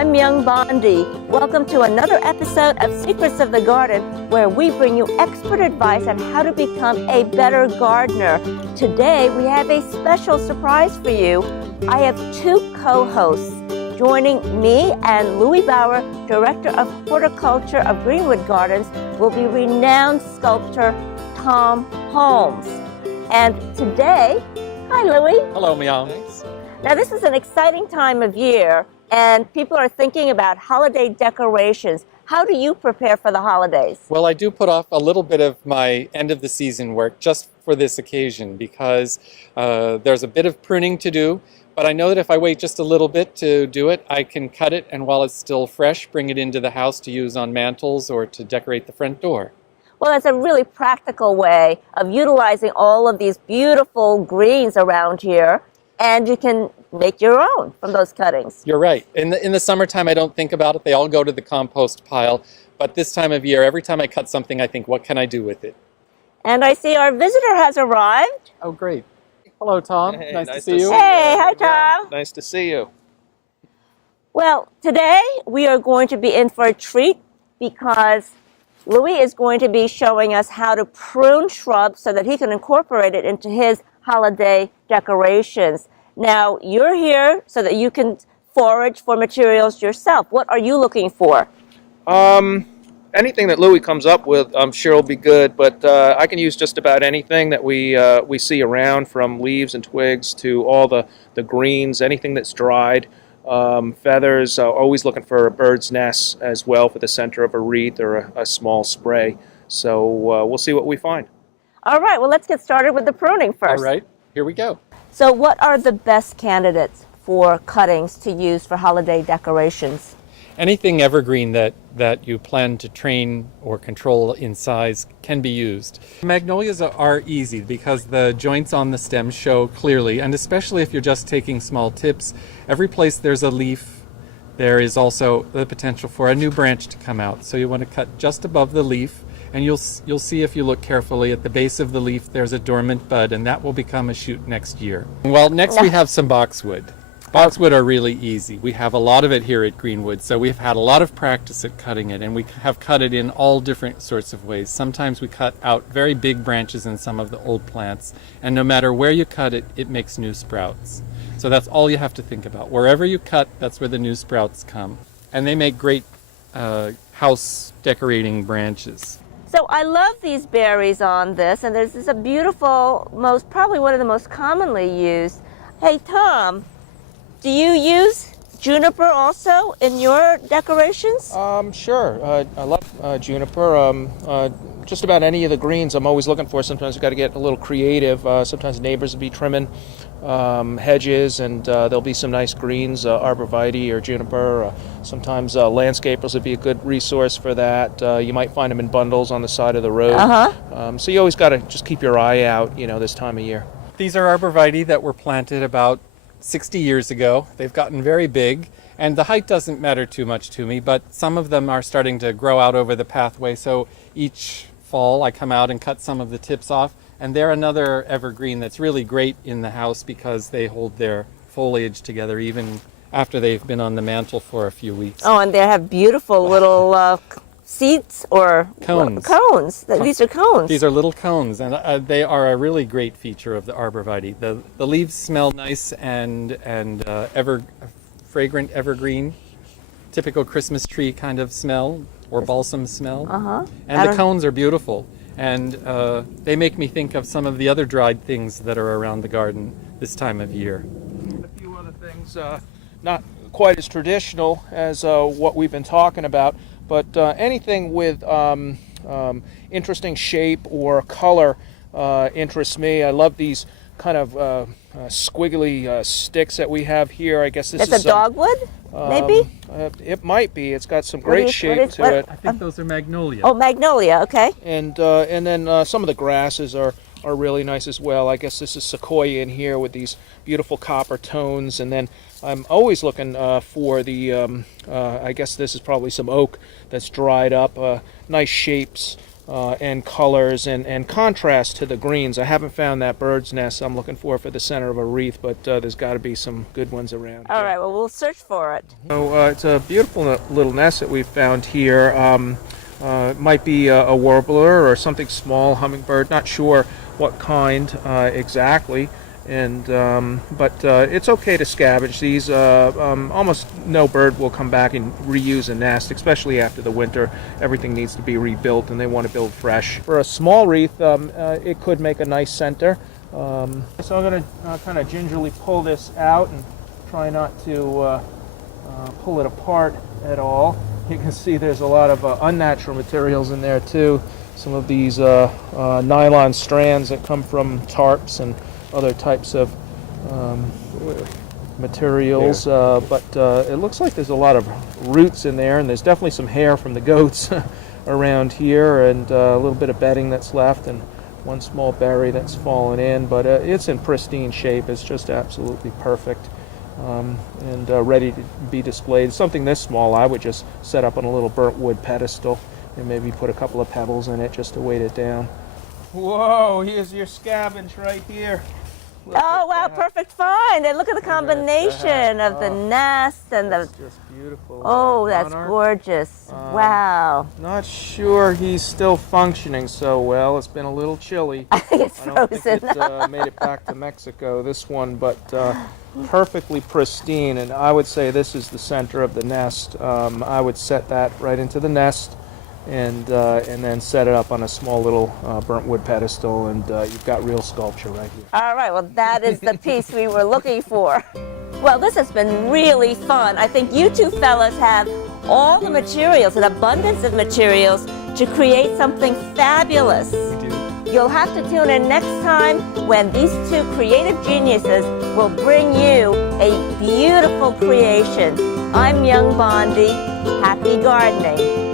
I'm Myung Bondy. Welcome to another episode of Secrets of the Garden, where we bring you expert advice on how to become a better gardener. Today, we have a special surprise for you. I have two co-hosts. Joining me and Louis Bauer, Director of Horticulture of Greenwood Gardens, will be renowned sculptor Tom Holmes. And today, hi Louis. Hello, Myung. Thanks. Now this is an exciting time of year, and people are thinking about holiday decorations. How do you prepare for the holidays? Well, I do put off a little bit of my end of the season work just for this occasion because there's a bit of pruning to do, but I know that if I wait just a little bit to do it, I can cut it, and while it's still fresh, bring it into the house to use on mantles or to decorate the front door. Well, that's a really practical way of utilizing all of these beautiful greens around here, and you can make your own from those cuttings. You're right. In the summertime, I don't think about it. They all go to the compost pile. But this time of year, every time I cut something, I think, what can I do with it? And I see our visitor has arrived. Oh, great. Hello, Tom. Hey, nice to see you. Hey, hi, Tom. Nice to see you. Well, today we are going to be in for a treat because Louis is going to be showing us how to prune shrubs so that he can incorporate it into his holiday decorations. Now, you're here so that you can forage for materials yourself. What are you looking for? Anything that Louis comes up with, I'm sure will be good, but I can use just about anything that we see around, from leaves and twigs to all the greens, anything that's dried. Feathers, always looking for a bird's nest as well for the center of a wreath or a small spray. So we'll see what we find. All right, well, let's get started with the pruning first. All right, here we go. So what are the best candidates for cuttings to use for holiday decorations? Anything evergreen that you plan to train or control in size can be used. Magnolias are easy because the joints on the stem show clearly, and especially if you're just taking small tips, every place there's a leaf, there is also the potential for a new branch to come out. So you want to cut just above the leaf, and you'll see if you look carefully at the base of the leaf there's a dormant bud, and that will become a shoot next year. Well, next we have some boxwood. Boxwood are really easy. We have a lot of it here at Greenwood, so we've had a lot of practice at cutting it, and we have cut it in all different sorts of ways. Sometimes we cut out very big branches in some of the old plants, and no matter where you cut it, it makes new sprouts. So that's all you have to think about. Wherever you cut, that's where the new sprouts come. And they make great house decorating branches. So I love these berries on this, and this is a beautiful, probably one of the most commonly used. Hey, Tom, do you use juniper also in your decorations? Sure. I love juniper. Just about any of the greens I'm always looking for. Sometimes you've got to get a little creative. Sometimes neighbors will be trimming hedges, and there'll be some nice greens, arborvitae or juniper. Sometimes landscapers would be a good resource for that. You might find them in bundles on the side of the road. So you always got to just keep your eye out, this time of year. These are arborvitae that were planted about 60 years ago. They've gotten very big, and the height doesn't matter too much to me, but some of them are starting to grow out over the pathway, so each fall I come out and cut some of the tips off, and they're another evergreen that's really great in the house because they hold their foliage together even after they've been on the mantle for a few weeks. Oh, and they have beautiful little seeds or cones. Cones. These are cones. These are little cones, and they are a really great feature of the arborvitae. The leaves smell nice and fragrant evergreen, typical Christmas tree kind of smell or balsam smell. And the cones are beautiful, and they make me think of some of the other dried things that are around the garden this time of year. A few other things, not quite as traditional as what we've been talking about, but anything with interesting shape or color interests me. I love these kind of squiggly sticks that we have here. I guess this is a dogwood, maybe? It might be. It's got some great shape to it. I think those are magnolia. Oh, magnolia, okay. And then some of the grasses are really nice as well. I guess this is sequoia in here with these beautiful copper tones. And then I'm always looking for the, I guess this is probably some oak that's dried up, nice shapes. and colors and contrast to the greens. I haven't found that bird's nest I'm looking for the center of a wreath, but there's got to be some good ones around. All right, well, we'll search for it. So it's a beautiful little nest that we've found here. It might be a warbler or something small, hummingbird, not sure what kind exactly. And but it's okay to scavenge these. Almost no bird will come back and reuse a nest, especially after the winter. Everything needs to be rebuilt, and they want to build fresh. For a small wreath, it could make a nice center. So I'm going to kind of gingerly pull this out and try not to pull it apart at all. You can see there's a lot of unnatural materials in there too. Some of these nylon strands that come from tarps and other types of materials, but it looks like there's a lot of roots in there, and there's definitely some hair from the goats around here, and a little bit of bedding that's left, and one small berry that's fallen in, but it's in pristine shape. It's just absolutely perfect, and ready to be displayed. Something this small I would just set up on a little burnt wood pedestal and maybe put a couple of pebbles in it just to weight it down. Whoa, here's your scavenge right here. Oh, wow, perfect find. And look at the combination of the nest and the... Just beautiful. Oh, that's gorgeous. Wow. Not sure he's still functioning so well. It's been a little chilly. I think it's I don't frozen. think it made it back to Mexico, this one, but perfectly pristine. And I would say this is the center of the nest. I would set that right into the nest, and then set it up on a small little burnt wood pedestal, and you've got real sculpture right here. All right, well, that is the piece we were looking for. Well, this has been really fun. I think you two fellas have all the materials, an abundance of materials, to create something fabulous. You'll have to tune in next time when these two creative geniuses will bring you a beautiful creation. I'm Myung Bondy. Happy gardening.